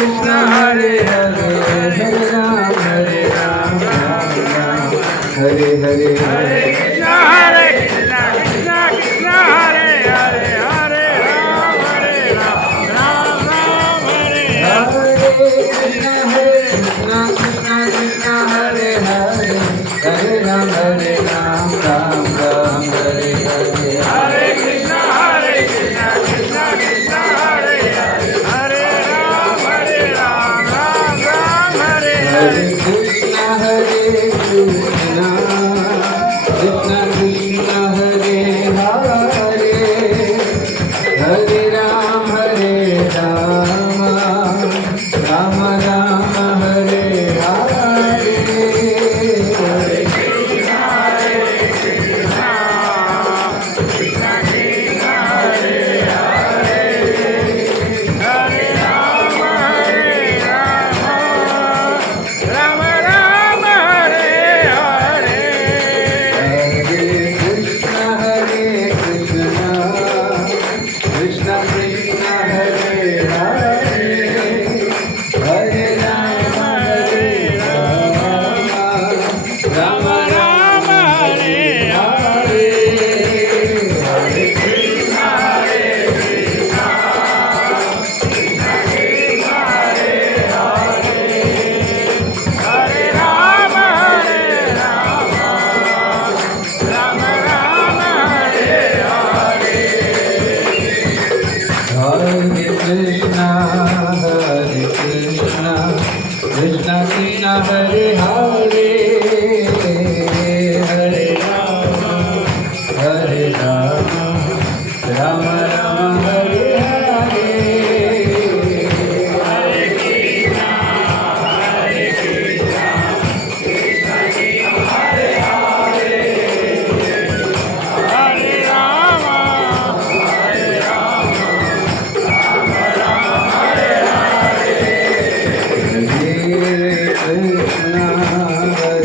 Krishna Hare Hare Hare Ram Ram Ram Hare Hare Hare Krishna Krishna Krishna Hare Hare Hare Ram Ram Ram Hare Hare. Krishna Krishna Krishna Hare Hare Hare Ram Ram Ram Hare Hare. Hare Krishna Krishna Krishna Hare Hare Hare Ram Ram Ram Hare Hare. Hare Krishna Krishna Krishna Hare Hare Hare Ram Ram Ram Hare Hare. Hare Ram Ram Hare Hare. Krishna Krishna Krishna Hare Hare Hare Ram Ram Ram Hare Hare. Hare Hare Ram Hare Ram Ram Ram Hare Hare. Hare Krishna Krishna Krishna Hare Hare Hare Ram Ram Ram